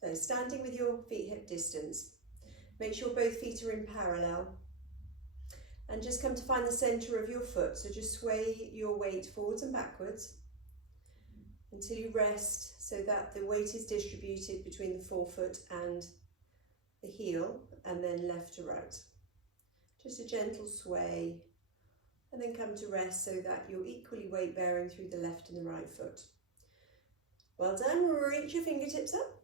So standing with your feet hip distance. Make sure both feet are in parallel. And just come to find the centre of your foot. So just sway your weight forwards and backwards until you rest so that the weight is distributed between the forefoot and the heel, and then left to right. Just a gentle sway, and then come to rest so that you're equally weight bearing through the left and the right foot. Well done. Reach your fingertips up.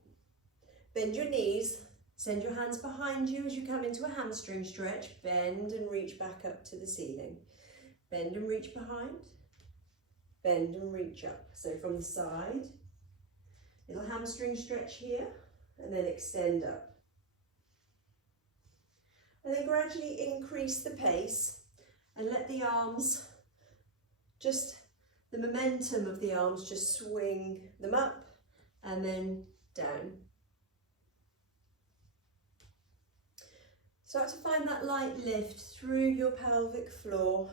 Bend your knees. Send your hands behind you as you come into a hamstring stretch. Bend and reach back up to the ceiling. Bend and reach behind. Bend and reach up. So from the side, little hamstring stretch here, and then extend up. And then gradually increase the pace and let the arms, just the momentum of the arms, just swing them up and then down. Start to find that light lift through your pelvic floor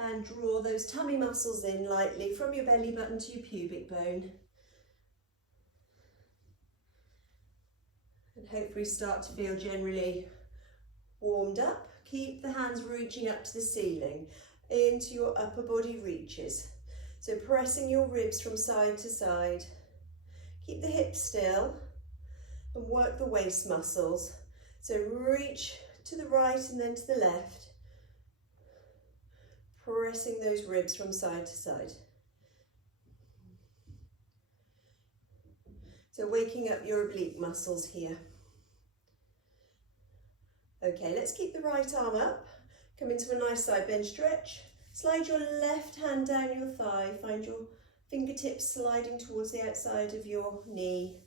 and draw those tummy muscles in lightly from your belly button to your pubic bone. And hopefully start to feel generally warmed up. Keep the hands reaching up to the ceiling into your upper body reaches. So pressing your ribs from side to side. Keep the hips still and work the waist muscles. So reach to the right and then to the left, pressing those ribs from side to side. So waking up your oblique muscles here. Okay, let's keep the right arm up. Come into a nice side bend stretch. Slide your left hand down your thigh. Find your fingertips sliding towards the outside of your knee.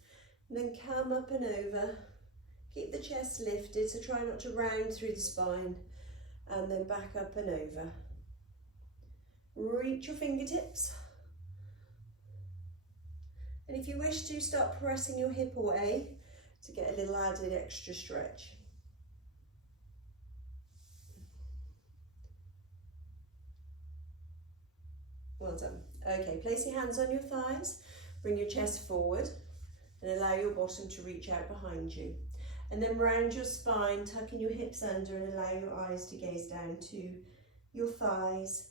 And then come up and over. Keep the chest lifted, so try not to round through the spine. And then back up and over. Reach your fingertips. And if you wish to, start pressing your hip away to get a little added extra stretch. Well done. Okay, place your hands on your thighs, bring your chest forward and allow your bottom to reach out behind you. And then round your spine, tucking your hips under and allow your eyes to gaze down to your thighs.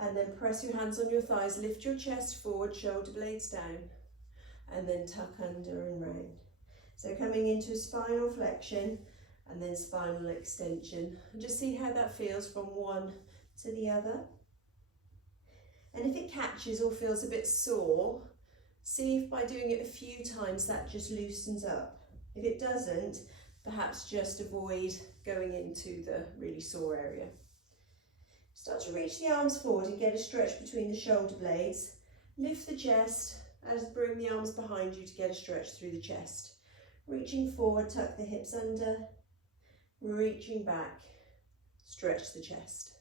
And then press your hands on your thighs, lift your chest forward, shoulder blades down, and then tuck under and round. So coming into spinal flexion and then spinal extension. And just see how that feels from one to the other. And if it catches or feels a bit sore, see if by doing it a few times that just loosens up. If it doesn't, perhaps just avoid going into the really sore area. Start to reach the arms forward and get a stretch between the shoulder blades. Lift the chest and bring the arms behind you to get a stretch through the chest. Reaching forward, tuck the hips under. Reaching back, stretch the chest.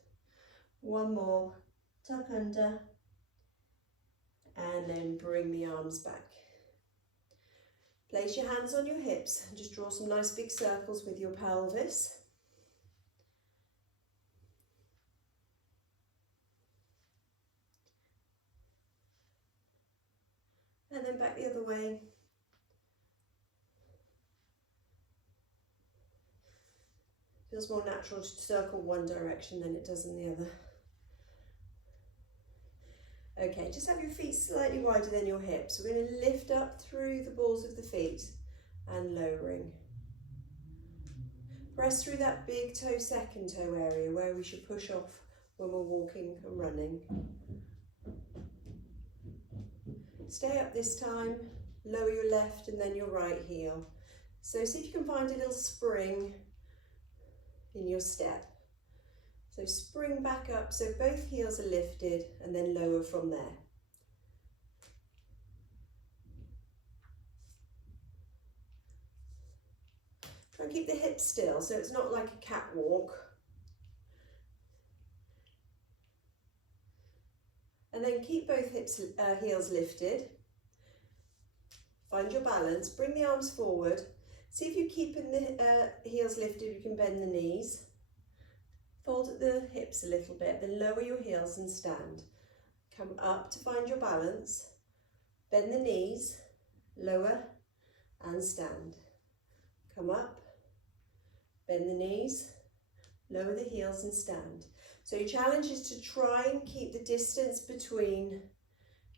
One more. Tuck under, and then bring the arms back. Place your hands on your hips and just draw some nice big circles with your pelvis. And then back the other way. Feels more natural to circle one direction than it does in the other. Okay, just have your feet slightly wider than your hips. We're going to lift up through the balls of the feet and lowering. Press through that big toe, second toe area where we should push off when we're walking and running. Stay up this time, lower your left and then your right heel. So see if you can find a little spring in your step. So spring back up, so both heels are lifted and then lower from there. Try and keep the hips still, so it's not like a catwalk. And then keep both heels lifted. Find your balance, bring the arms forward. See if you're keeping the heels lifted, you can bend the knees. Fold the hips a little bit, then lower your heels and stand. Come up to find your balance, bend the knees, lower and stand. Come up, bend the knees, lower the heels and stand. So your challenge is to try and keep the distance between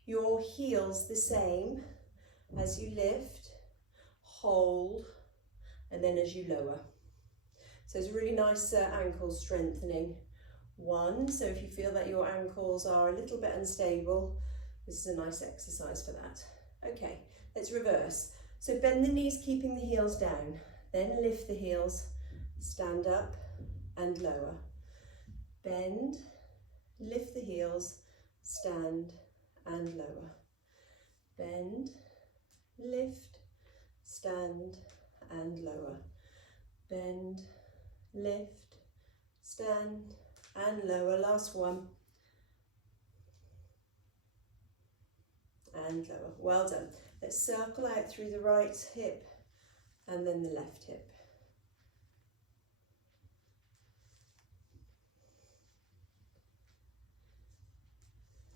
your heels the same as you lift, hold, and then as you lower. So it's a really nice ankle strengthening one. So if you feel that your ankles are a little bit unstable, this is a nice exercise for that. Okay, let's reverse. So bend the knees, keeping the heels down. Then lift the heels, stand up and lower. Bend, lift the heels, stand and lower. Bend, lift, stand and lower. Bend, lift, stand and lower. Last one. And lower. Well done. Let's circle out through the right hip and then the left hip.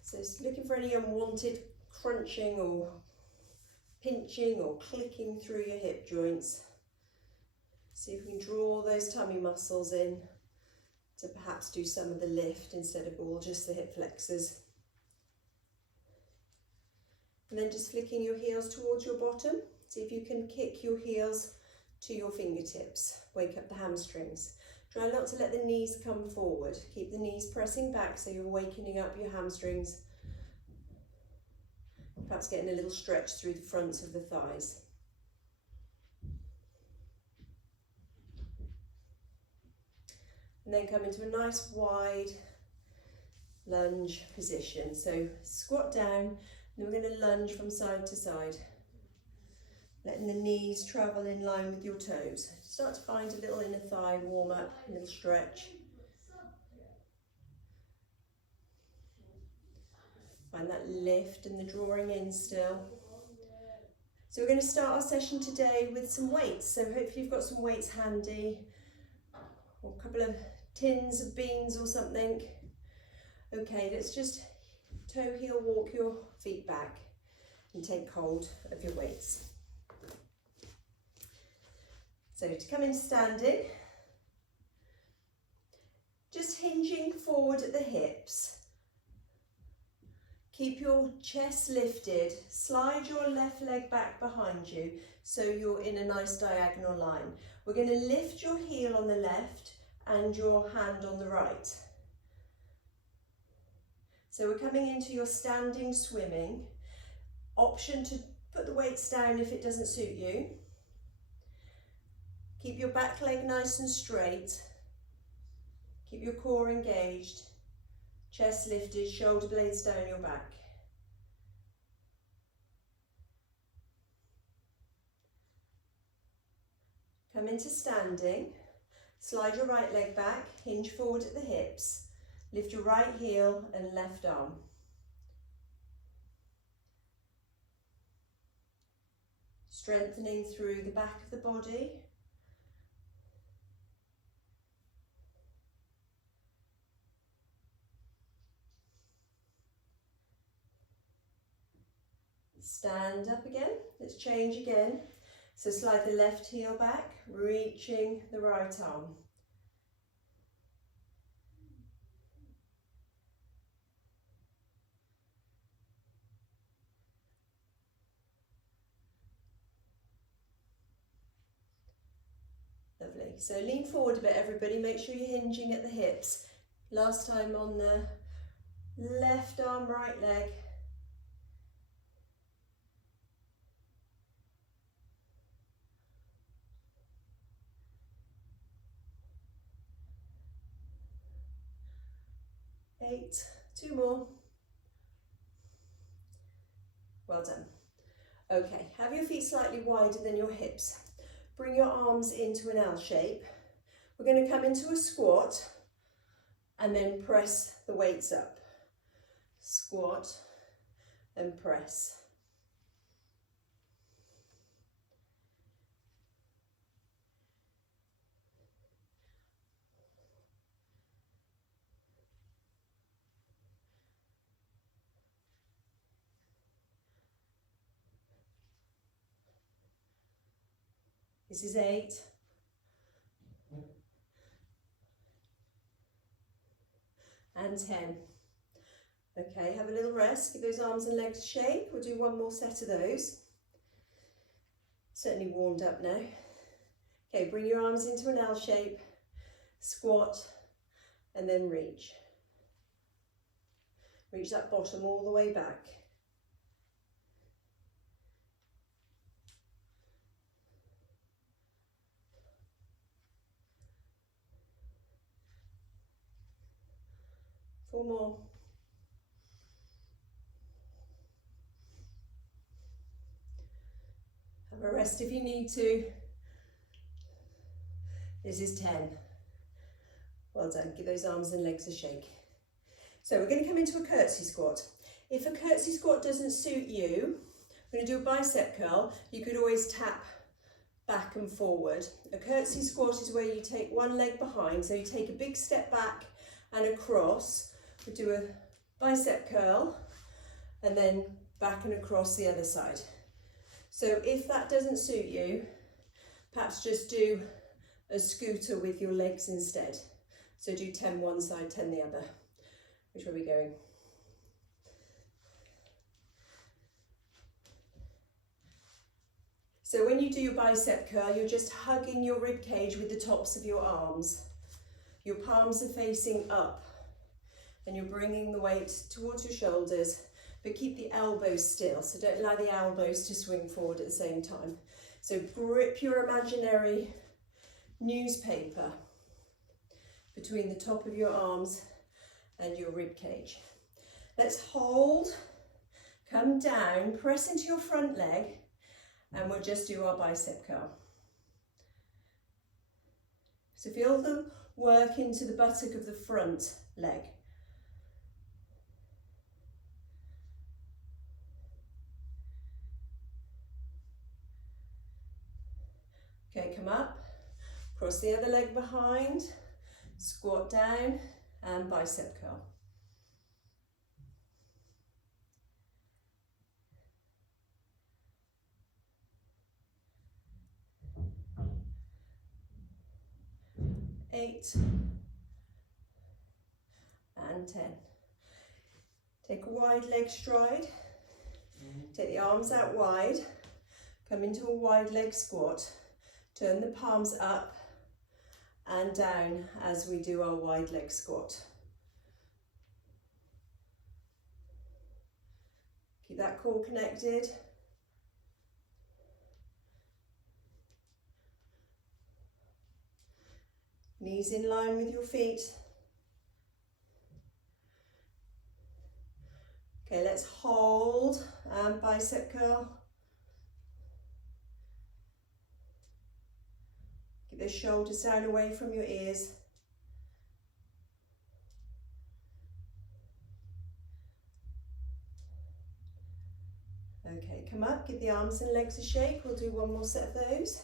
So it's looking for any unwanted crunching or pinching or clicking through your hip joints. See if we can draw those tummy muscles in to perhaps do some of the lift instead of all just the hip flexors. And then just flicking your heels towards your bottom. See if you can kick your heels to your fingertips. Wake up the hamstrings. Try not to let the knees come forward. Keep the knees pressing back so you're wakening up your hamstrings. Perhaps getting a little stretch through the fronts of the thighs. And then come into a nice wide lunge position. So squat down, and we're going to lunge from side to side. Letting the knees travel in line with your toes. Start to find a little inner thigh warm up, a little stretch. Find that lift and the drawing in still. So we're going to start our session today with some weights. So hopefully you've got some weights handy, or a couple of tins of beans or something. Okay, let's just toe heel walk your feet back and take hold of your weights. So to come into standing, just hinging forward at the hips. Keep your chest lifted, slide your left leg back behind you so you're in a nice diagonal line. We're going to lift your heel on the left and your hand on the right. So we're coming into your standing swimming. Option to put the weights down if it doesn't suit you. Keep your back leg nice and straight. Keep your core engaged. Chest lifted, shoulder blades down your back. Come into standing. Slide your right leg back, hinge forward at the hips. Lift your right heel and left arm. Strengthening through the back of the body. Stand up again. Let's change again. So slide the left heel back, reaching the right arm. Lovely. So lean forward a bit, everybody. Make sure you're hinging at the hips. Last time on the left arm, right leg. Eight, two more. Well done. Okay, have your feet slightly wider than your hips. Bring your arms into an L shape. We're going to come into a squat and then press the weights up. Squat and press. This is 8. And 10. Okay, have a little rest, give those arms and legs a shake. We'll do one more set of those. Certainly warmed up now. Okay, bring your arms into an L shape, squat, and then reach. Reach that bottom all the way back. Four more. Have a rest if you need to. This is 10. Well done. Give those arms and legs a shake. So we're going to come into a curtsy squat. If a curtsy squat doesn't suit you, we're going to do a bicep curl. You could always tap back and forward. A curtsy squat is where you take one leg behind, so you take a big step back and across. We do a bicep curl and then back and across the other side. So if that doesn't suit you, perhaps just do a scooter with your legs instead. So do 10 one side, 10 the other. Which way are we going? So when you do your bicep curl, you're just hugging your rib cage with the tops of your arms. Your palms are facing up and you're bringing the weight towards your shoulders, but keep the elbows still. So don't allow the elbows to swing forward at the same time. So grip your imaginary newspaper between the top of your arms and your rib cage. Let's hold, come down, press into your front leg, and we'll just do our bicep curl. So feel them work into the buttock of the front leg. Okay, come up, cross the other leg behind, squat down, and bicep curl. Eight and 10. Take a wide leg stride. Take the arms out wide. Come into a wide leg squat. Turn the palms up and down as we do our wide leg squat. Keep that core connected. Knees in line with your feet. Okay, let's hold and bicep curl. Keep those shoulders down away from your ears. Okay, come up, give the arms and legs a shake. We'll do one more set of those.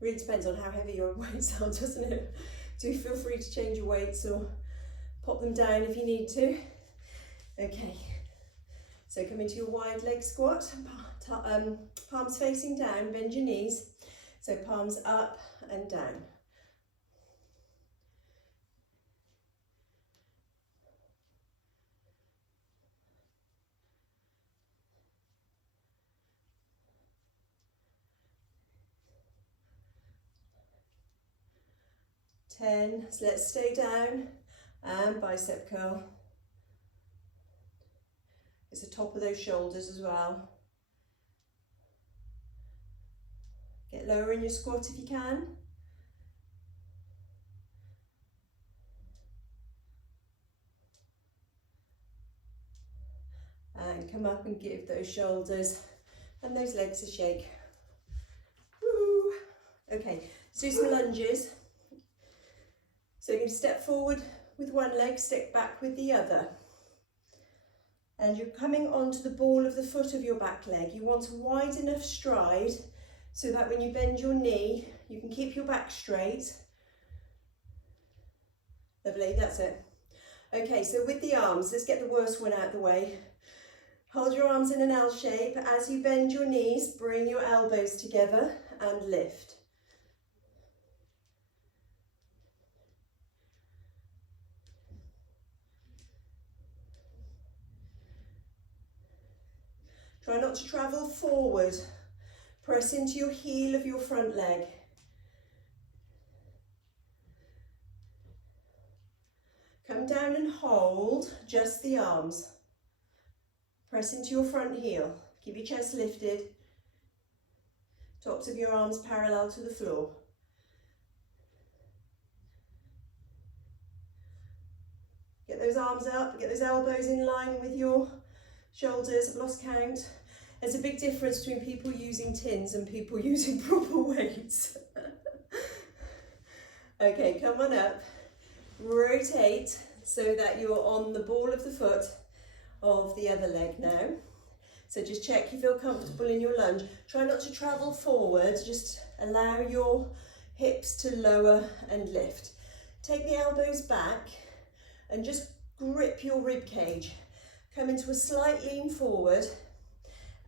Really depends on how heavy your weights are, doesn't it? Do feel free to change your weights or pop them down if you need to. Okay, so come into your wide leg squat, palms facing down, bend your knees. So palms up and down. Ten, so let's stay down and bicep curl. It's the top of those shoulders as well. Get lower in your squat if you can. And come up and give those shoulders and those legs a shake. Woo. Okay, let's do some lunges. So you're going to step forward with one leg, step back with the other. And you're coming onto the ball of the foot of your back leg. You want a wide enough stride so that when you bend your knee, you can keep your back straight. Lovely, that's it. Okay, so with the arms, let's get the worst one out of the way. Hold your arms in an L shape. As you bend your knees, bring your elbows together and lift. Try not to travel forward. Press into your heel of your front leg. Come down and hold just the arms. Press into your front heel. Keep your chest lifted. Tops of your arms parallel to the floor. Get those arms up, get those elbows in line with your shoulders. I've lost count. There's a big difference between people using tins and people using proper weights. Okay, come on up. Rotate so that you're on the ball of the foot of the other leg now. So just check you feel comfortable in your lunge. Try not to travel forward, just allow your hips to lower and lift. Take the elbows back and just grip your rib cage. Come into a slight lean forward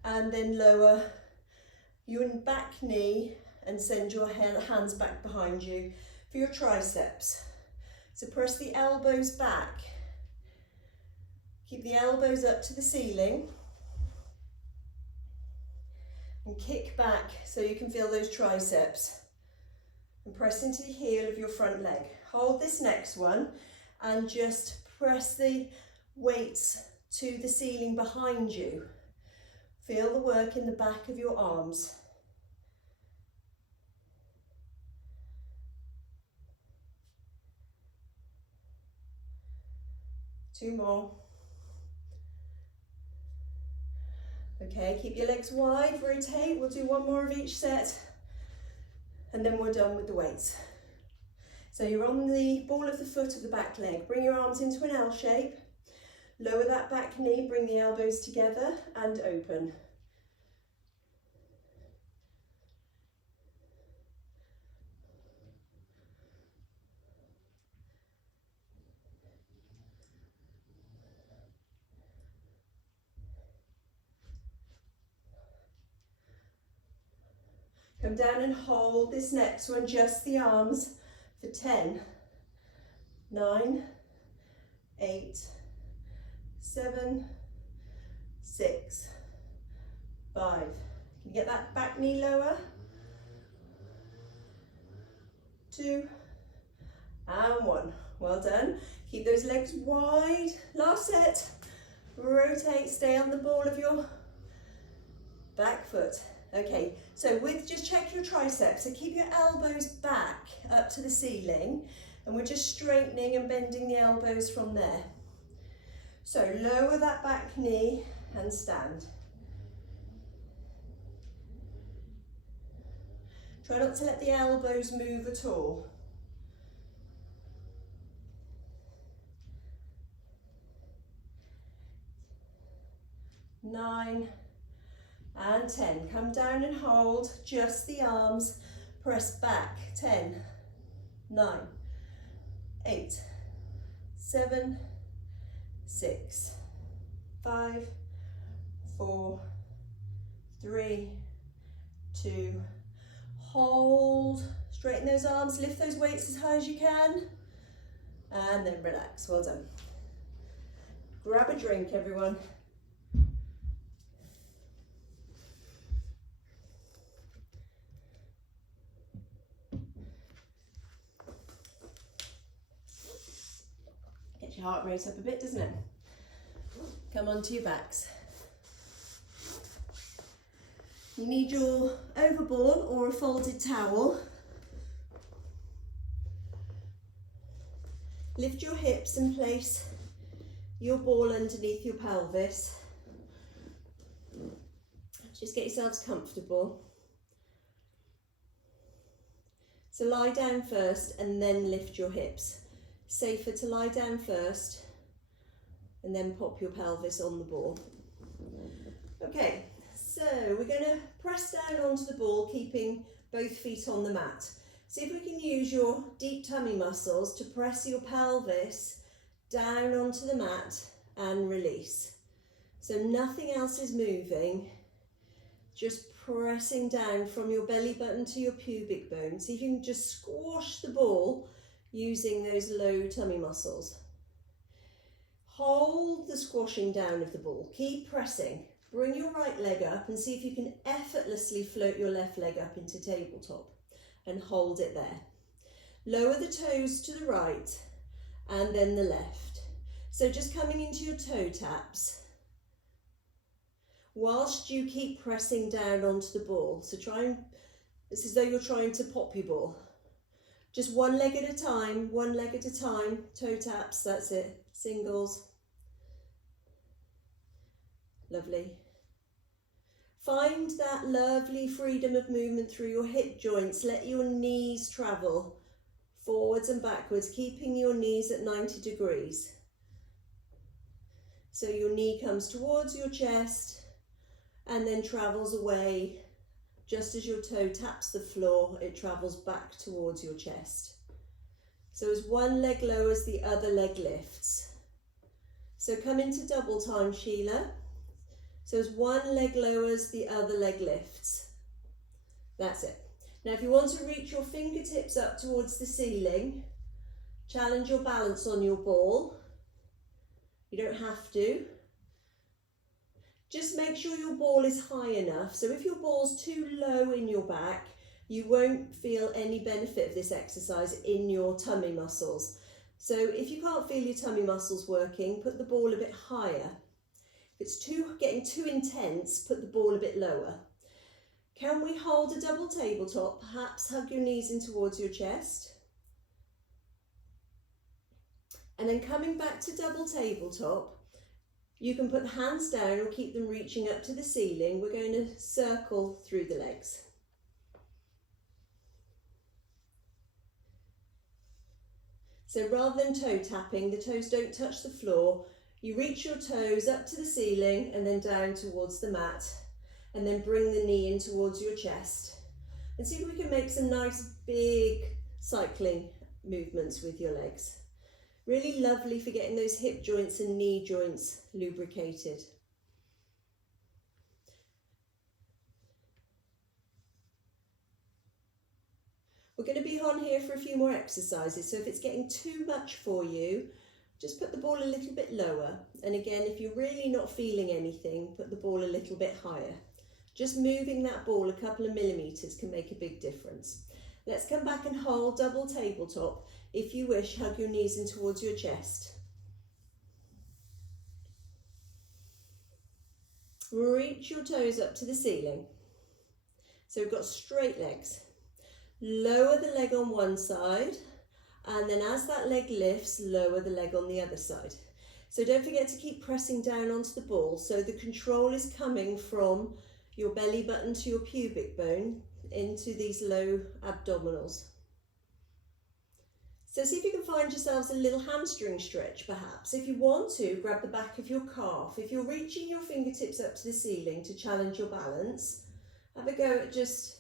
and then lower your back knee and send your hands back behind you for your triceps. So press the elbows back. Keep the elbows up to the ceiling and kick back so you can feel those triceps. And press into the heel of your front leg. Hold this next one and just press the weights to the ceiling behind you. Feel the work in the back of your arms. Two more. Okay, keep your legs wide, rotate. We'll do one more of each set and then we're done with the weights. So you're on the ball of the foot of the back leg. Bring your arms into an L shape. Lower that back knee, bring the elbows together and open. Come down and hold this next one, just the arms, for 10, 9, 8, 7, 6, 5. Can you get that back knee lower? 2, and 1. Well done. Keep those legs wide. Last set. Rotate, stay on the ball of your back foot. Okay, so just check your triceps. So keep your elbows back up to the ceiling and we're just straightening and bending the elbows from there. So lower that back knee and stand. Try not to let the elbows move at all. 9 and 10. Come down and hold just the arms. Press back. 10, 9, 8, 7, 6, 5, 4, 3, 2. Hold. Straighten those arms. Lift those weights as high as you can. And then relax. Well done. Grab a drink, everyone. Get your heart rate up a bit, doesn't it? Come onto your backs. You need your overboard or a folded towel. Lift your hips and place your ball underneath your pelvis. Just get yourselves comfortable. So lie down first and then lift your hips. Safer to lie down first and then pop your pelvis on the ball. Okay, so we're going to press down onto the ball, keeping both feet on the mat. See if we can use your deep tummy muscles to press your pelvis down onto the mat and release. So nothing else is moving, just pressing down from your belly button to your pubic bone. See if you can just squash the ball using those low tummy muscles. Hold the squashing down of the ball, keep pressing. Bring your right leg up and see if you can effortlessly float your left leg up into tabletop and hold it there. Lower the toes to the right and then the left. So just coming into your toe taps whilst you keep pressing down onto the ball. So it's as though you're trying to pop your ball. Just one leg at a time, toe taps, that's it, singles. Lovely. Find that lovely freedom of movement through your hip joints. Let your knees travel forwards and backwards, keeping your knees at 90 degrees. So your knee comes towards your chest and then travels away. Just as your toe taps the floor, it travels back towards your chest. So as one leg lowers, the other leg lifts. So come into double time, Sheila. So as one leg lowers, the other leg lifts. That's it. Now if you want to reach your fingertips up towards the ceiling, challenge your balance on your ball. You don't have to. Just make sure your ball is high enough. So if your ball's too low in your back, you won't feel any benefit of this exercise in your tummy muscles. So if you can't feel your tummy muscles working, put the ball a bit higher. If it's getting too intense, put the ball a bit lower. Can we hold a double tabletop? Perhaps hug your knees in towards your chest. And then coming back to double tabletop, you can put the hands down or keep them reaching up to the ceiling. We're going to circle through the legs. So rather than toe tapping, the toes don't touch the floor. You reach your toes up to the ceiling and then down towards the mat, and then bring the knee in towards your chest. And see if we can make some nice big cycling movements with your legs. Really lovely for getting those hip joints and knee joints lubricated. We're going to be on here for a few more exercises, so if it's getting too much for you, just put the ball a little bit lower. And again, if you're really not feeling anything, put the ball a little bit higher. Just moving that ball a couple of millimeters can make a big difference. Let's come back and hold double tabletop. If you wish, hug your knees in towards your chest. Reach your toes up to the ceiling. So we've got straight legs. Lower the leg on one side, and then as that leg lifts, lower the leg on the other side. So don't forget to keep pressing down onto the ball, so the control is coming from your belly button to your pubic bone into these low abdominals. So see if you can find yourselves a little hamstring stretch perhaps. If you want to, grab the back of your calf. If you're reaching your fingertips up to the ceiling to challenge your balance, have a go at just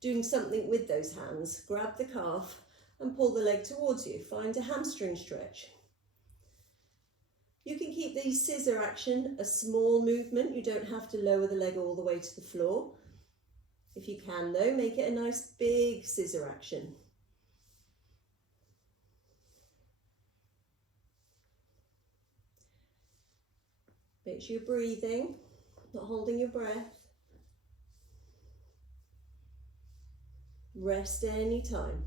doing something with those hands. Grab the calf and pull the leg towards you. Find a hamstring stretch. You can keep the scissor action a small movement. You don't have to lower the leg all the way to the floor. If you can though, make it a nice big scissor action. Make sure you're breathing, not holding your breath. Rest anytime.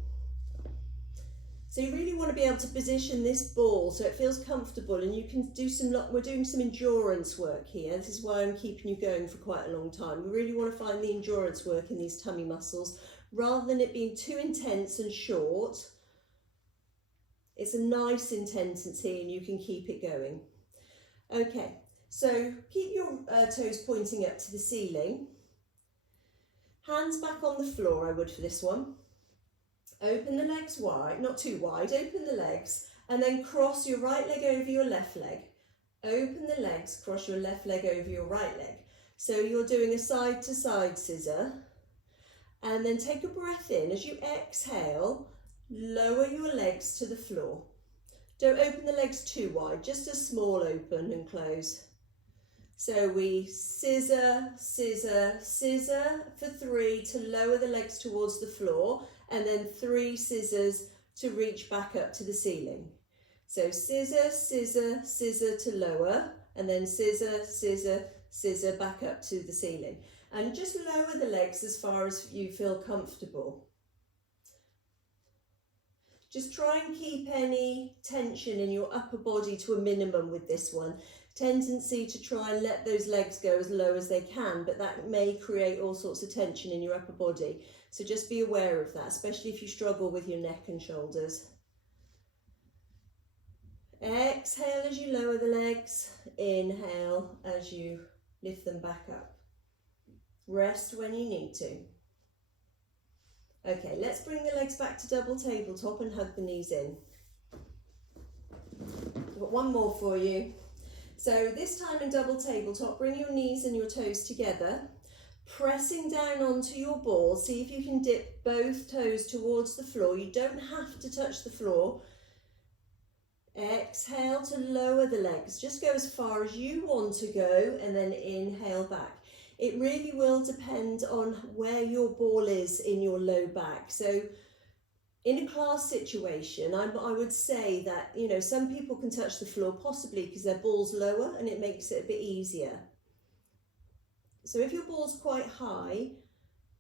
So you really want to be able to position this ball so it feels comfortable, and you can do we're doing some endurance work here. This is why I'm keeping you going for quite a long time. We really want to find the endurance work in these tummy muscles rather than it being too intense and short. It's a nice intensity and you can keep it going. Okay, so keep your toes pointing up to the ceiling. Hands back on the floor, I would for this one. Open the legs wide, not too wide, open the legs, and then cross your right leg over your left leg. Open the legs, cross your left leg over your right leg. So you're doing a side to side scissor, and then take a breath in. As you exhale, lower your legs to the floor. Don't open the legs too wide, just a small open and close. So we scissor, scissor, scissor for 3 to lower the legs towards the floor, and then 3 scissors to reach back up to the ceiling. So scissor, scissor, scissor to lower, and then scissor, scissor, scissor back up to the ceiling. And just lower the legs as far as you feel comfortable. Just try and keep any tension in your upper body to a minimum with this one. Tendency to try and let those legs go as low as they can, but that may create all sorts of tension in your upper body. So just be aware of that, especially if you struggle with your neck and shoulders. Exhale as you lower the legs. Inhale as you lift them back up. Rest when you need to. Okay, let's bring the legs back to double tabletop and hug the knees in. I've got one more for you. So this time in double tabletop, bring your knees and your toes together, pressing down onto your ball. See if you can dip both toes towards the floor. You don't have to touch the floor. Exhale to lower the legs. Just go as far as you want to go and then inhale back. It really will depend on where your ball is in your low back. So in a class situation, I would say that, you know, some people can touch the floor possibly because their ball's lower and it makes it a bit easier. So if your ball's quite high,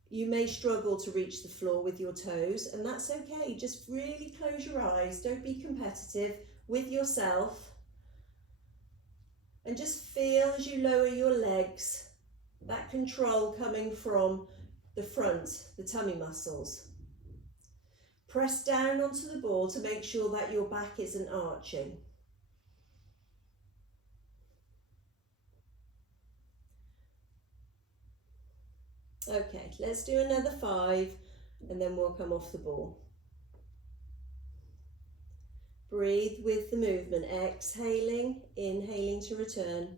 you may struggle to reach the floor with your toes, and that's okay. Just really close your eyes. Don't be competitive with yourself. And just feel as you lower your legs, that control coming from the front, the tummy muscles. Press down onto the ball to make sure that your back isn't arching. Okay, let's do another 5 and then we'll come off the ball. Breathe with the movement, exhaling, inhaling to return.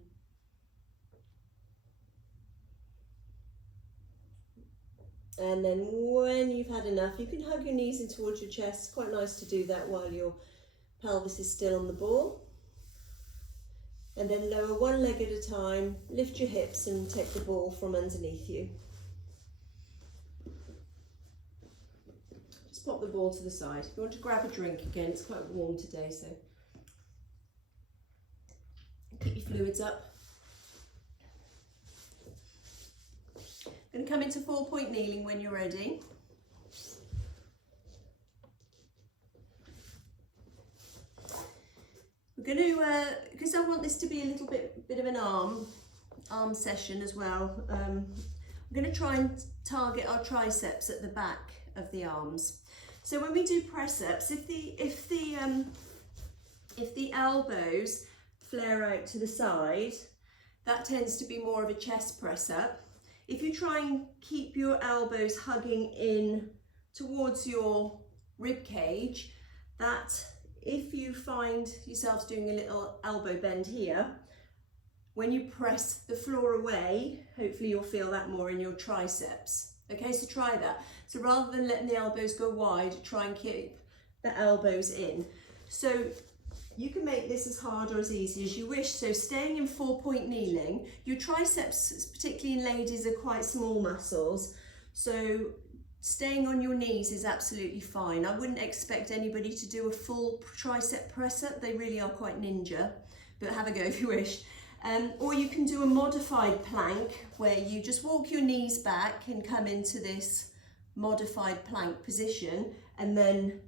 And then when you've had enough, you can hug your knees in towards your chest. It's quite nice to do that while your pelvis is still on the ball. And then lower one leg at a time, lift your hips and take the ball from underneath you. Just pop the ball to the side. If you want to grab a drink again, it's quite warm today, so keep your fluids up. Going to come into 4-point kneeling when you're ready. We're going to, because I want this to be a little bit of an arm session as well. I'm going to try and target our triceps at the back of the arms. So when we do press ups, if the elbows flare out to the side, that tends to be more of a chest press up. If you try and keep your elbows hugging in towards your rib cage, that if you find yourselves doing a little elbow bend here, when you press the floor away, hopefully you'll feel that more in your triceps. Okay, so try that. So rather than letting the elbows go wide, try and keep the elbows in. So you can make this as hard or as easy as you wish. So staying in 4-point kneeling, your triceps, particularly in ladies, are quite small muscles. So staying on your knees is absolutely fine. I wouldn't expect anybody to do a full tricep press up. They really are quite ninja, but have a go if you wish. Or you can do a modified plank where you just walk your knees back and come into this modified plank position and then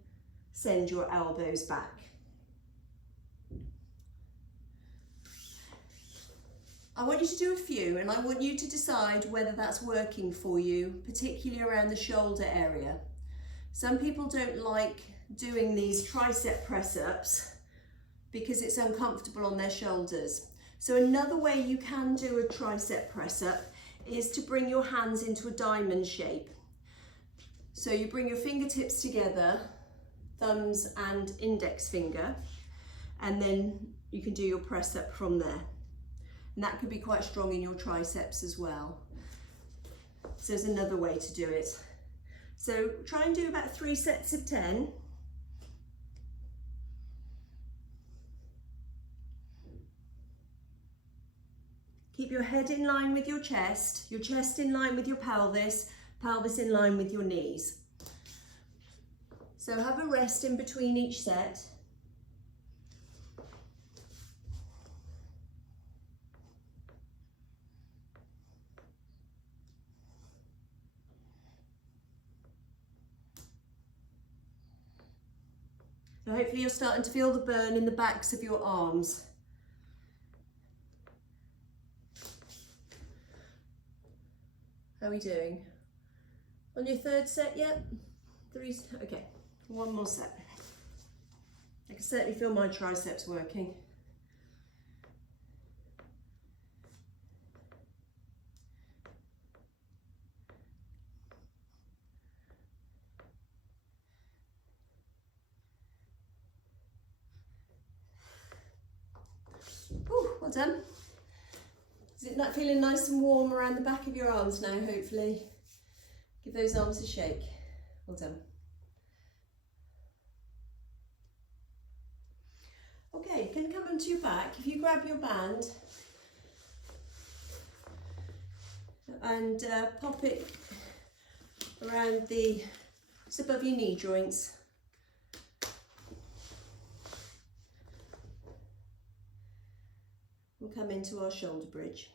send your elbows back. I want you to do a few and I want you to decide whether that's working for you, particularly around the shoulder area. Some people don't like doing these tricep press-ups because it's uncomfortable on their shoulders. So another way you can do a tricep press-up is to bring your hands into a diamond shape. So you bring your fingertips together, thumbs and index finger, and then you can do your press-up from there. And that could be quite strong in your triceps as well. So there's another way to do it. So try and do about 3 sets of 10. Keep your head in line with your chest in line with your pelvis, pelvis in line with your knees. So have a rest in between each set. So hopefully you're starting to feel the burn in the backs of your arms. How are we doing? On your third set yet? Okay, one more set. I can certainly feel my triceps working. Whew, well done. Is it not feeling nice and warm around the back of your arms now, hopefully? Give those arms a shake. Well done. Okay, you can come onto your back. If you grab your band and pop it around just above your knee joints. We'll come into our shoulder bridge.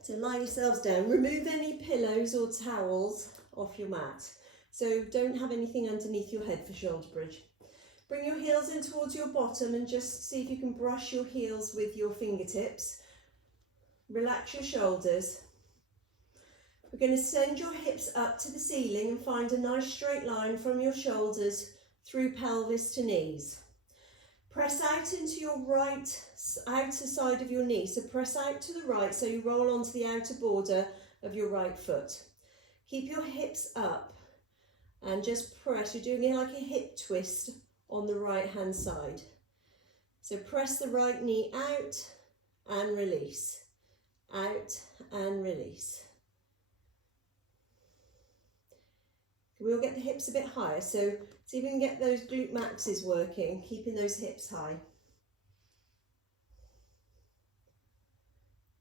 So lie yourselves down. Remove any pillows or towels off your mat. So don't have anything underneath your head for shoulder bridge. Bring your heels in towards your bottom and just see if you can brush your heels with your fingertips. Relax your shoulders. We're going to send your hips up to the ceiling and find a nice straight line from your shoulders through pelvis to knees. Press out into your right outer side of your knee. So press out to the right so you roll onto the outer border of your right foot. Keep your hips up and just press. You're doing it like a hip twist on the right hand side. So press the right knee out and release. Out and release. We'll get the hips a bit higher, so see if we can get those glute maxes working, keeping those hips high.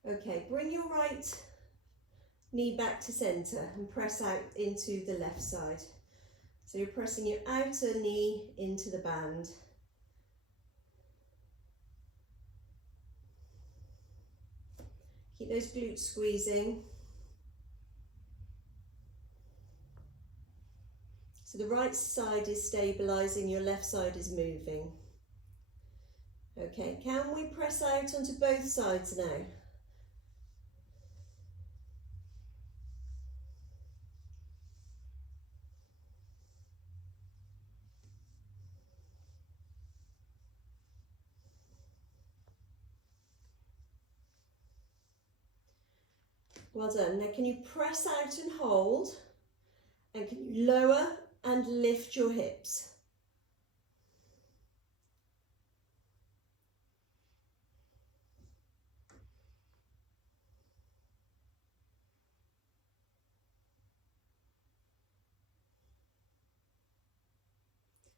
Okay, bring your right knee back to centre and press out into the left side. So you're pressing your outer knee into the band. Keep those glutes squeezing. So the right side is stabilising, your left side is moving. Okay, can we press out onto both sides now? Well done. Now can you press out and hold? And can you lower and lift your hips?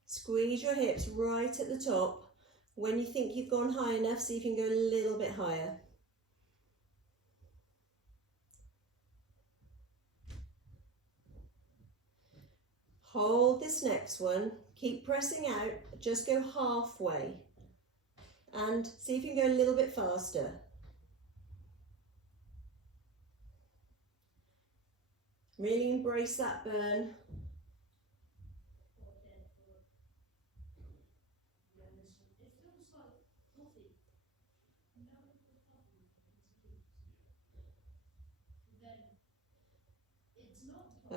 Squeeze your hips right at the top. When you think you've gone high enough, see if you can go a little bit higher. Hold this next one, keep pressing out, just go halfway and see if you can go a little bit faster. Really embrace that burn.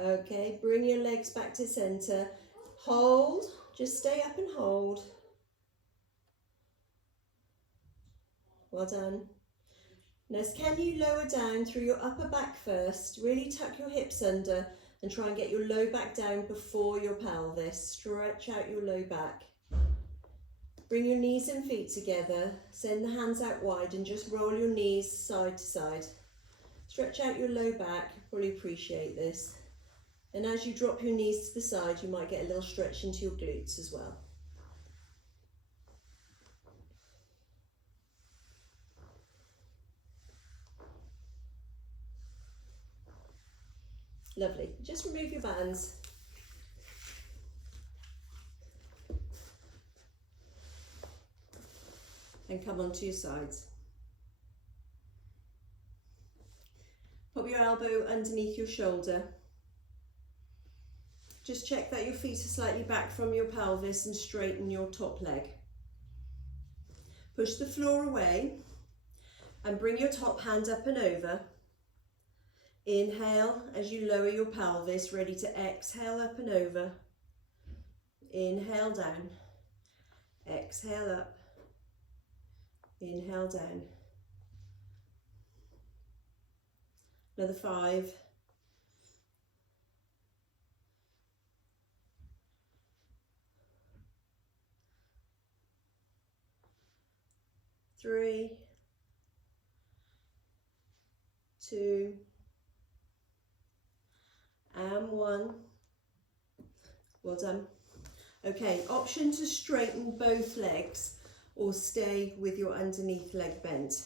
Okay, bring your legs back to centre. Hold, just stay up and hold. Well done. Now, can you lower down through your upper back first? Really tuck your hips under and try and get your low back down before your pelvis. Stretch out your low back. Bring your knees and feet together. Send the hands out wide and just roll your knees side to side. Stretch out your low back. Really appreciate this. And as you drop your knees to the side, you might get a little stretch into your glutes as well. Lovely. Just remove your bands. And come onto your sides. Put your elbow underneath your shoulder. Just check that your feet are slightly back from your pelvis and straighten your top leg. Push the floor away and bring your top hand up and over. Inhale as you lower your pelvis, ready to exhale up and over. Inhale down, exhale up, inhale down. Another 5. 3, 2, and 1. Well done. Okay, option to straighten both legs or stay with your underneath leg bent.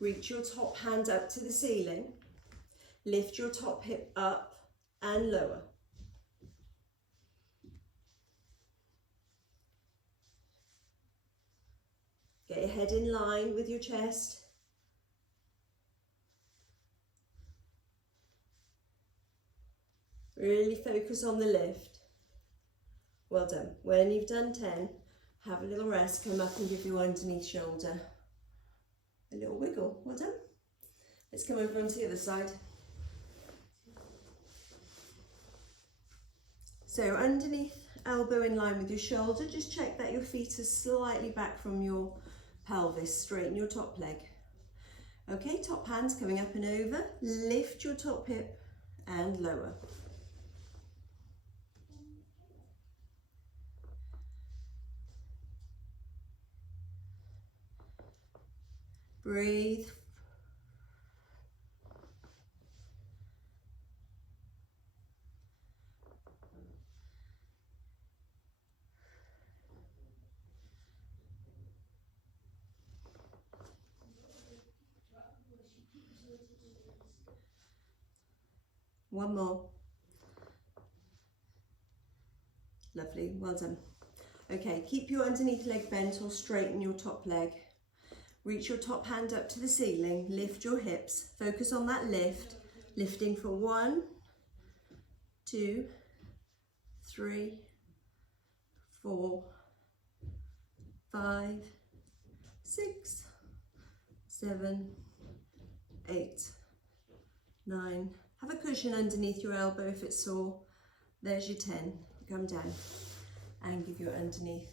Reach your top hand up to the ceiling. Lift your top hip up and lower. Get your head in line with your chest. Really focus on the lift. Well done. When you've done 10, have a little rest, come up and give your underneath shoulder a little wiggle. Well done. Let's come over onto the other side. So underneath, elbow in line with your shoulder, just check that your feet are slightly back from your pelvis, straighten your top leg. Okay, top hands coming up and over, lift your top hip and lower. Breathe. One more. Lovely, well done. Okay, keep your underneath leg bent or straighten your top leg. Reach your top hand up to the ceiling, lift your hips, focus on that lift, lifting for 1, 2, 3, 4, 5, 6, 7, 8, 9. Have a cushion underneath your elbow if it's sore. There's your 10. Come down and give your underneath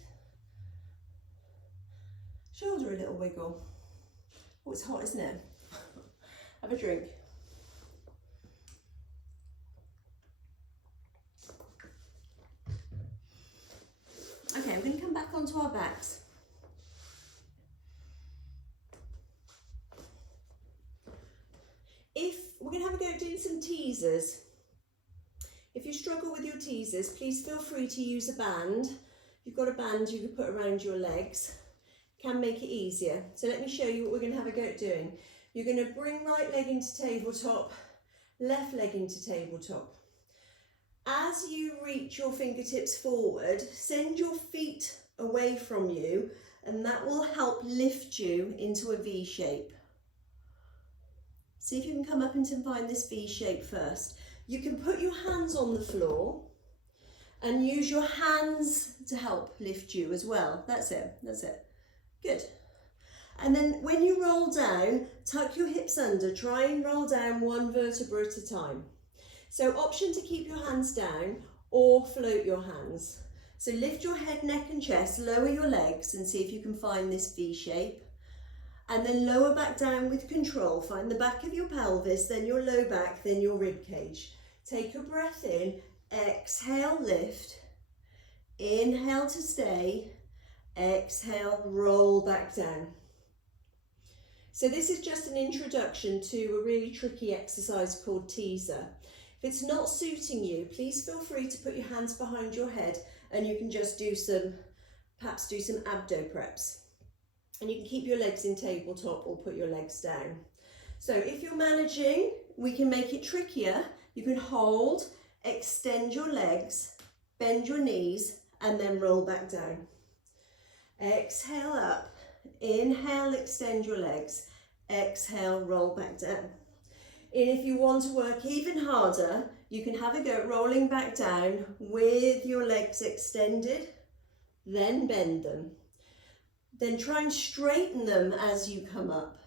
shoulder a little wiggle. Oh, it's hot, isn't it? Have a drink. Okay, we're going to come back onto our backs. We're going to have a go at doing some teasers. If you struggle with your teasers, please feel free to use a band. If you've got a band you can put around your legs, can make it easier. So let me show you what we're going to have a go at doing. You're going to bring right leg into tabletop, left leg into tabletop. As you reach your fingertips forward, send your feet away from you, and that will help lift you into a V shape. See if you can come up and find this V shape first. You can put your hands on the floor and use your hands to help lift you as well. That's it, that's it. Good. And then when you roll down, tuck your hips under, try and roll down 1 vertebra at a time. So option to keep your hands down or float your hands. So lift your head, neck and chest, lower your legs and see if you can find this V shape. And then lower back down with control. Find the back of your pelvis, then your low back, then your rib cage. Take a breath in, exhale, lift. Inhale to stay, exhale, roll back down. So this is just an introduction to a really tricky exercise called teaser. If it's not suiting you, please feel free to put your hands behind your head and you can just do some, perhaps do some abdo preps. And you can keep your legs in tabletop or put your legs down. So if you're managing, we can make it trickier. You can hold, extend your legs, bend your knees, and then roll back down. Exhale up, inhale, extend your legs, exhale, roll back down. And if you want to work even harder, you can have a go at rolling back down with your legs extended, then bend them. Then try and straighten them as you come up.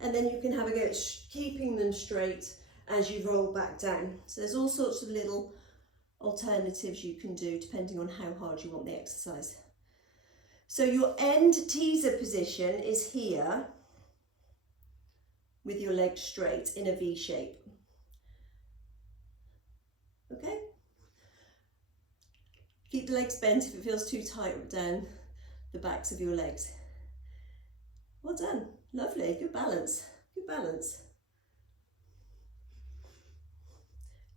And then you can have a go at keeping them straight as you roll back down. So there's all sorts of little alternatives you can do depending on how hard you want the exercise. So your end teaser position is here with your legs straight in a V shape. Okay? Keep the legs bent if it feels too tight down the backs of your legs. Well done. Lovely. Good balance. Good balance.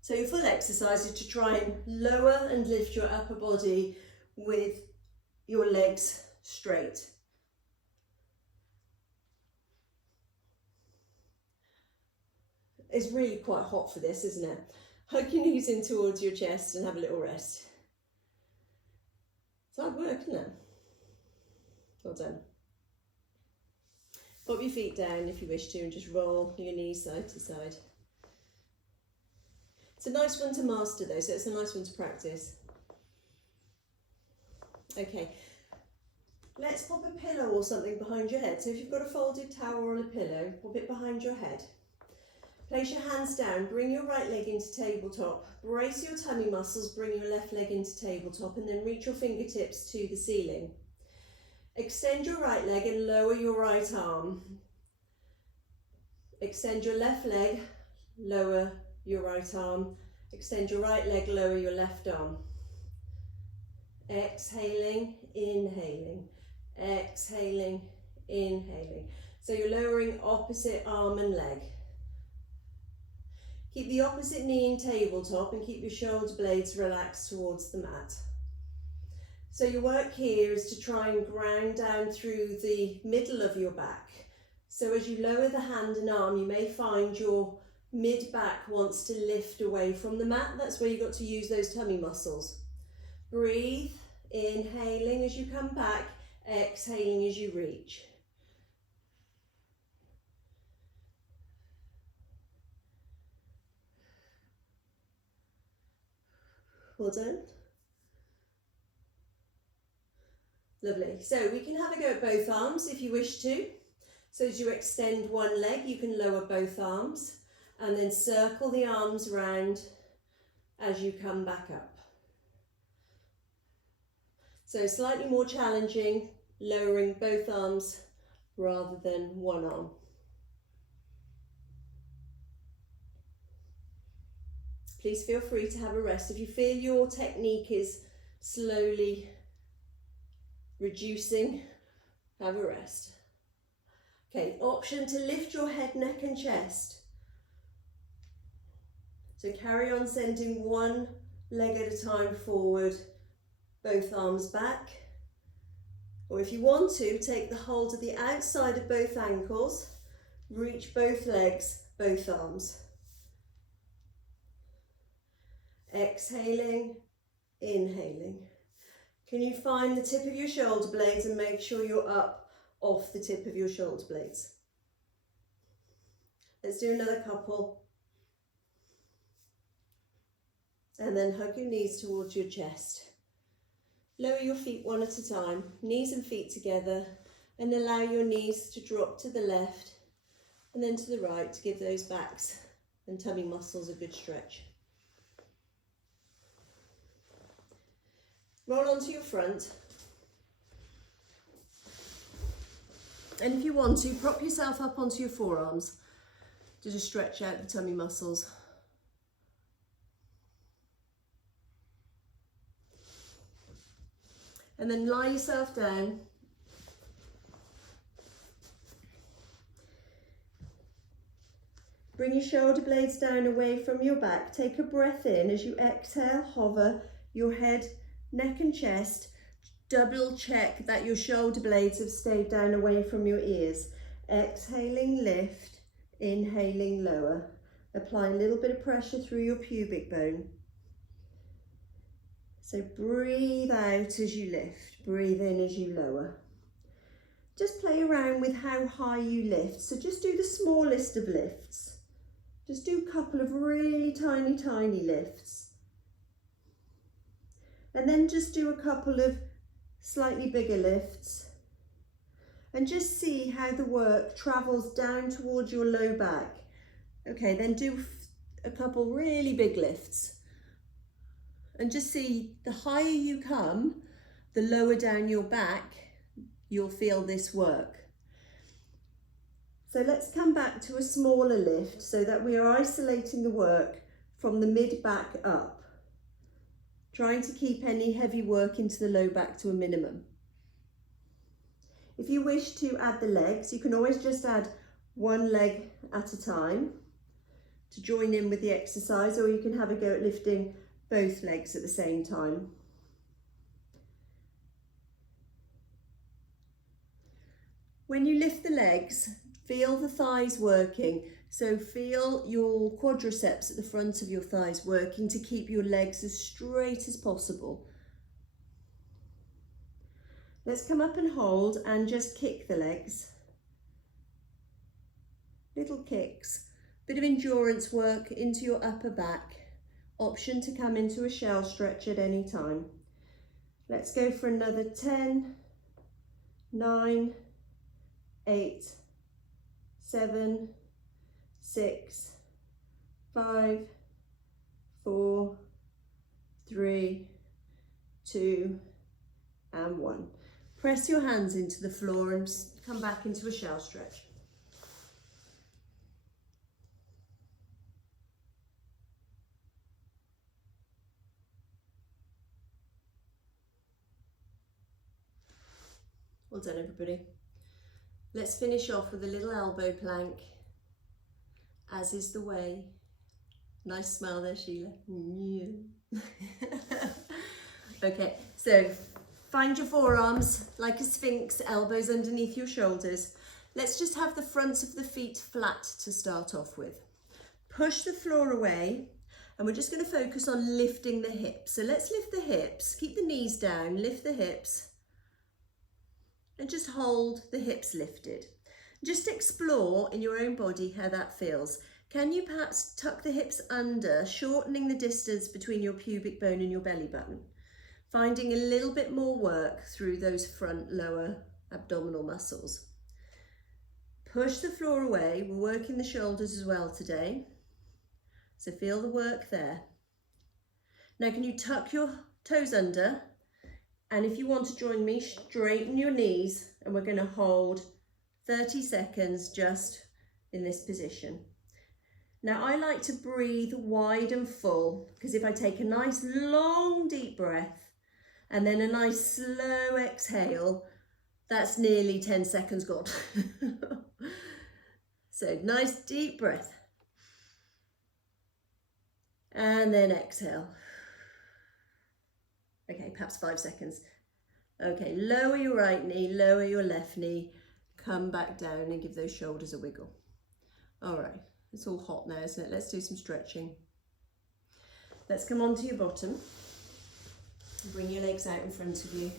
So your full exercise is to try and lower and lift your upper body with your legs straight. It's really quite hot for this, isn't it? Hug your knees in towards your chest and have a little rest. It's hard work, isn't it? Well done. Pop your feet down if you wish to and just roll your knees side to side. It's a nice one to master though, so it's a nice one to practice. Okay, let's pop a pillow or something behind your head. So if you've got a folded towel or a pillow, pop it behind your head. Place your hands down, bring your right leg into tabletop, brace your tummy muscles, bring your left leg into tabletop, and then reach your fingertips to the ceiling. Extend your right leg and lower your right arm. Extend your left leg, lower your right arm. Extend your right leg, lower your left arm. Exhaling, inhaling, exhaling, inhaling. So you're lowering opposite arm and leg. Keep the opposite knee in tabletop and keep your shoulder blades relaxed towards the mat. So your work here is to try and ground down through the middle of your back. So as you lower the hand and arm, you may find your mid-back wants to lift away from the mat. That's where you've got to use those tummy muscles. Breathe, inhaling as you come back, exhaling as you reach. Well done. Lovely. So we can have a go at both arms if you wish to. So as you extend one leg, you can lower both arms and then circle the arms round as you come back up. So slightly more challenging, lowering both arms rather than one arm. Please feel free to have a rest. If you feel your technique is slowly reducing, have a rest. Okay, option to lift your head, neck and chest. So carry on sending one leg at a time forward, both arms back. Or if you want to, take the hold of the outside of both ankles, reach both legs, both arms. Exhaling, inhaling. Can you find the tip of your shoulder blades and make sure you're up off the tip of your shoulder blades? Let's do another couple. And then hug your knees towards your chest. Lower your feet one at a time, knees and feet together, and allow your knees to drop to the left and then to the right to give those backs and tummy muscles a good stretch. Roll onto your front. And if you want to, prop yourself up onto your forearms to just stretch out the tummy muscles. And then lie yourself down. Bring your shoulder blades down away from your back. Take a breath in. As you exhale, hover your head, neck and chest. Double check that your shoulder blades have stayed down away from your ears. Exhaling, lift. Inhaling, lower. apply a little bit of pressure through your pubic bone. So breathe out as you lift, breathe in as you lower. Just play around with how high you lift. So just do the smallest of lifts. Just do a couple of really tiny, tiny lifts. And then just do a couple of slightly bigger lifts. And just see how the work travels down towards your low back. Okay, then do a couple really big lifts. And just see, the higher you come, the lower down your back, you'll feel this work. So let's come back to a smaller lift so that we are isolating the work from the mid-back up, trying to keep any heavy work into the low back to a minimum. If you wish to add the legs, you can always just add one leg at a time to join in with the exercise, or you can have a go at lifting both legs at the same time. When you lift the legs, feel the thighs working. So feel your quadriceps at the front of your thighs working to keep your legs as straight as possible. Let's come up and hold and just kick the legs. Little kicks, bit of endurance work into your upper back. Option to come into a shell stretch at any time. Let's go for another 10, 9, 8, 7, 6, 5, 4, 3, 2, and 1. Press your hands into the floor and come back into a shell stretch. Well done, everybody. Let's finish off with a little elbow plank, as is the way. Nice smile there, Sheila. Okay, so find your forearms like a sphinx, elbows underneath your shoulders. Let's just have the fronts of the feet flat to start off with. Push the floor away, and we're just going to focus on lifting the hips. So let's lift the hips, keep the knees down, lift the hips, and just hold the hips lifted. Just explore in your own body how that feels. Can you perhaps tuck the hips under, shortening the distance between your pubic bone and your belly button? Finding a little bit more work through those front lower abdominal muscles. Push the floor away. We're working the shoulders as well today. So feel the work there. Now can you tuck your toes under? And if you want to join me, straighten your knees, and we're going to hold 30 seconds just in this position. Now I like to breathe wide and full, because if I take a nice long deep breath and then a nice slow exhale, that's nearly 10 seconds gone. So nice deep breath. And then exhale. Okay, perhaps 5 seconds. Okay, lower your right knee, lower your left knee, come back down and give those shoulders a wiggle. All right, it's all hot now, isn't it? Let's do some stretching. Let's come onto your bottom. Bring your legs out in front of you.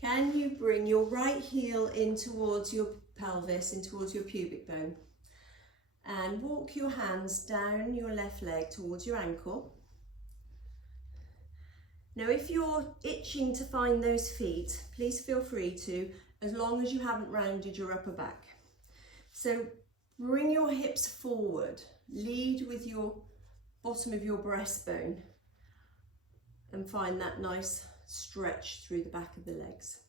Can you bring your right heel in towards your pelvis, in towards your pubic bone? And walk your hands down your left leg towards your ankle. Now if you're itching to find those feet, please feel free to, as long as you haven't rounded your upper back. So bring your hips forward, lead with your bottom of your breastbone, and find that nice stretch through the back of the legs.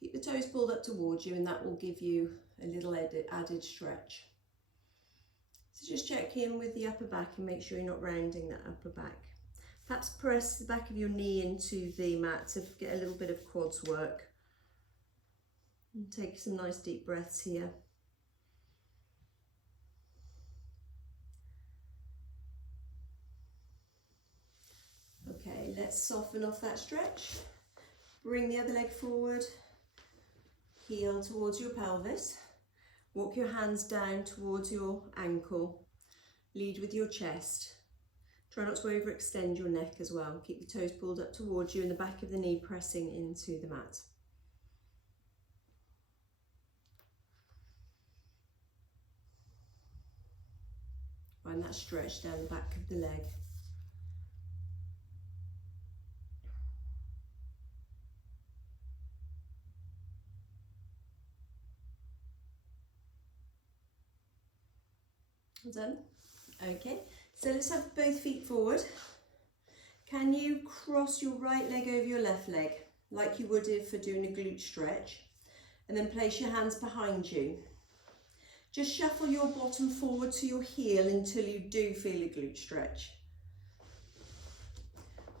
Keep the toes pulled up towards you, and that will give you a little added stretch. So just check in with the upper back and make sure you're not rounding that upper back. Perhaps press the back of your knee into the mat to get a little bit of quads work. And take some nice deep breaths here. Okay, let's soften off that stretch. Bring the other leg forward, heel towards your pelvis. Walk your hands down towards your ankle. Lead with your chest. Try not to overextend your neck as well. Keep the toes pulled up towards you and the back of the knee pressing into the mat. Find that stretch down the back of the leg. Well done. Okay, so let's have both feet forward. Can you cross your right leg over your left leg, like you would if for doing a glute stretch, and then place your hands behind you. Just shuffle your bottom forward to your heel until you do feel a glute stretch.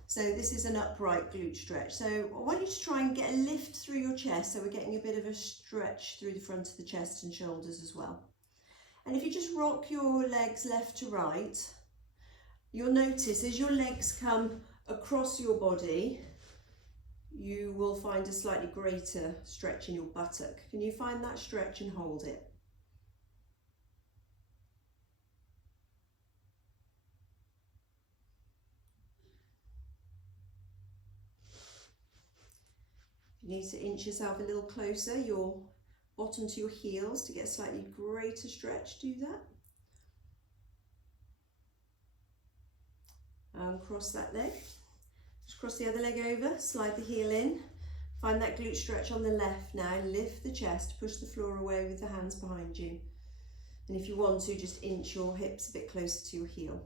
So this is an upright glute stretch. So I want you to try and get a lift through your chest, so we're getting a bit of a stretch through the front of the chest and shoulders as well. And if you just rock your legs left to right, you'll notice as your legs come across your body, you will find a slightly greater stretch in your buttock. Can you find that stretch and hold it? You need to inch yourself a little closer, your bottom to your heels, to get a slightly greater stretch. Do that. And cross that leg. Just cross the other leg over, slide the heel in. Find that glute stretch on the left now. Lift the chest, push the floor away with the hands behind you. And if you want to, just inch your hips a bit closer to your heel.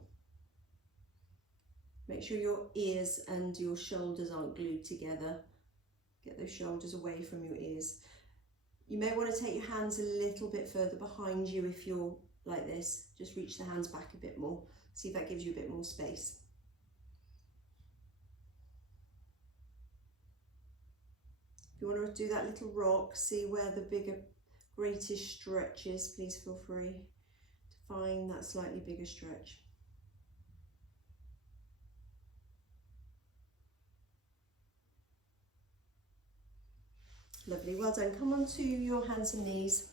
Make sure your ears and your shoulders aren't glued together. Get those shoulders away from your ears. You may want to take your hands a little bit further behind you if you're like this. Just reach the hands back a bit more. See if that gives you a bit more space. If you want to do that little rock, see where the bigger, greatest stretch is, please feel free to find that slightly bigger stretch. Lovely, well done. Come on to your hands and knees.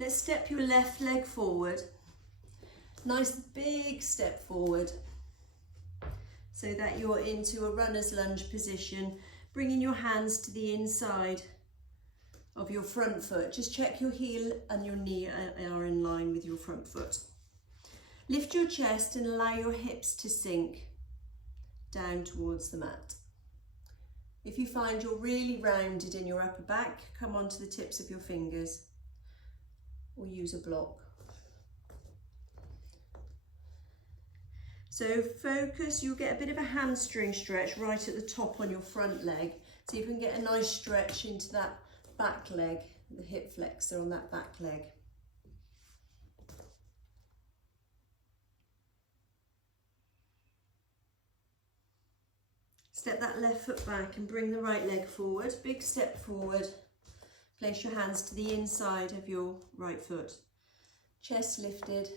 Let's step your left leg forward. Nice big step forward so that you're into a runner's lunge position, bringing your hands to the inside of your front foot. Just check your heel and your knee are in line with your front foot. Lift your chest and allow your hips to sink down towards the mat. If you find you're really rounded in your upper back, come onto the tips of your fingers or use a block. So focus, you'll get a bit of a hamstring stretch right at the top on your front leg. So you can get a nice stretch into that back leg, the hip flexor on that back leg. Step that left foot back and bring the right leg forward. Big step forward. Place your hands to the inside of your right foot. Chest lifted,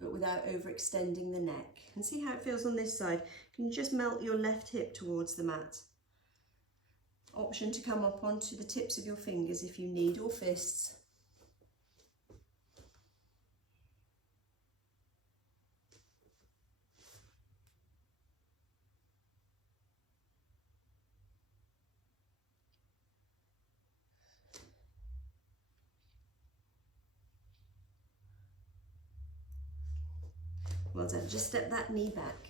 but without overextending the neck. And see how it feels on this side. Can you just melt your left hip towards the mat? Option to come up onto the tips of your fingers if you need, or fists. Well done, just step that knee back.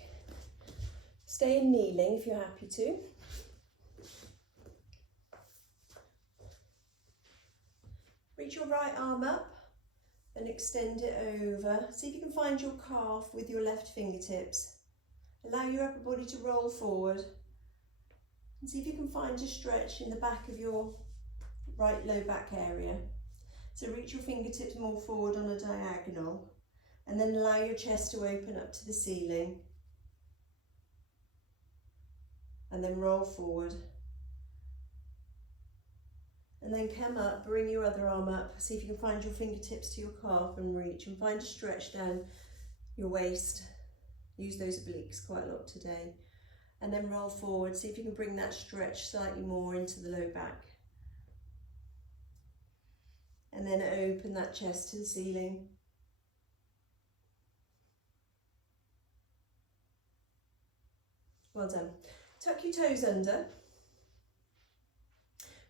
Stay in kneeling if you're happy to. Reach your right arm up and extend it over. See if you can find your calf with your left fingertips. Allow your upper body to roll forward. And see if you can find a stretch in the back of your right low back area. So reach your fingertips more forward on a diagonal. And then allow your chest to open up to the ceiling. And then roll forward. And then come up, bring your other arm up. See if you can find your fingertips to your calf and reach. And find a stretch down your waist. Use those obliques quite a lot today. and then roll forward. See if you can bring that stretch slightly more into the low back. And then open that chest to the ceiling. Well done. Tuck your toes under.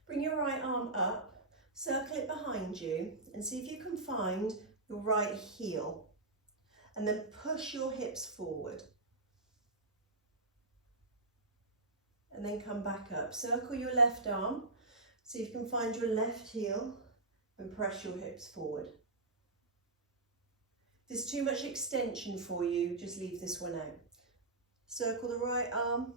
Bring your right arm up, circle it behind you, and see if you can find your right heel. And then push your hips forward. And then come back up. Circle your left arm. See if you can find your left heel and press your hips forward. If there's too much extension for you, just leave this one out. Circle the right arm.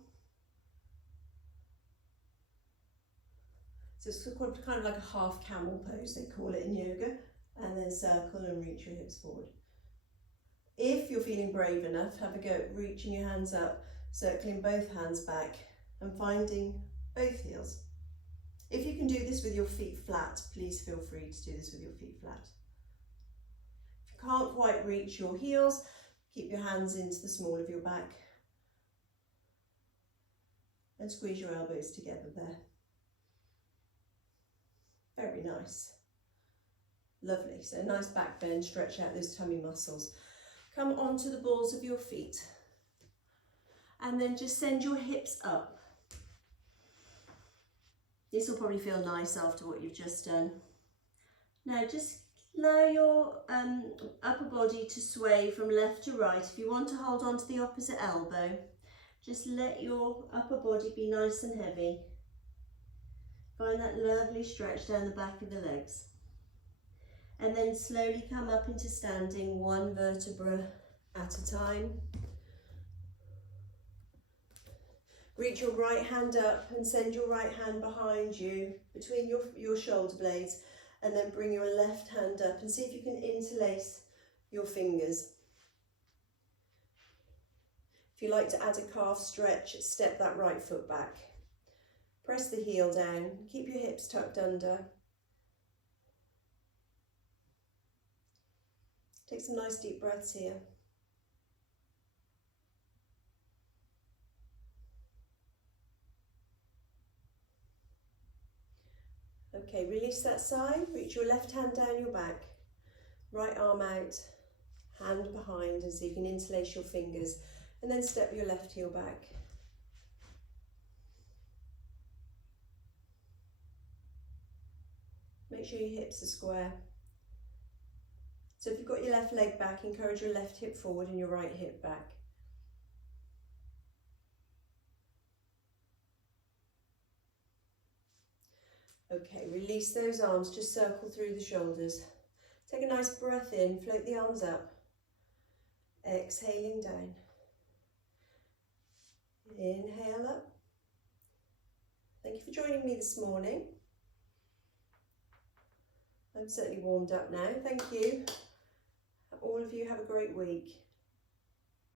So it's kind of like a half camel pose, they call it in yoga. And then circle and reach your hips forward. If you're feeling brave enough, have a go at reaching your hands up, circling both hands back and finding both heels. If you can do this with your feet flat, please feel free to do this with your feet flat. If you can't quite reach your heels, keep your hands into the small of your back and squeeze your elbows together there. Very nice. Lovely. So nice back bend, stretch out those tummy muscles. Come onto the balls of your feet and then just send your hips up. This will probably feel nice after what you've just done. Now just allow your upper body to sway from left to right. If you want to hold on to the opposite elbow, just let your upper body be nice and heavy. Find that lovely stretch down the back of the legs. And then slowly come up into standing, one vertebra at a time. Reach your right hand up and send your right hand behind you, between your shoulder blades, and then bring your left hand up and see if you can interlace your fingers. If you like to add a calf stretch, step that right foot back. Press the heel down, keep your hips tucked under. Take some nice deep breaths here. Okay, release that side, reach your left hand down your back, right arm out, hand behind, and so you can interlace your fingers, and then step your left heel back. Make sure your hips are square. So if you've got your left leg back, encourage your left hip forward and your right hip back. Okay, release those arms, just circle through the shoulders. Take a nice breath in, float the arms up. Exhaling down. Inhale up. Thank you for joining me this morning. I'm certainly warmed up now, thank you. All of you have a great week.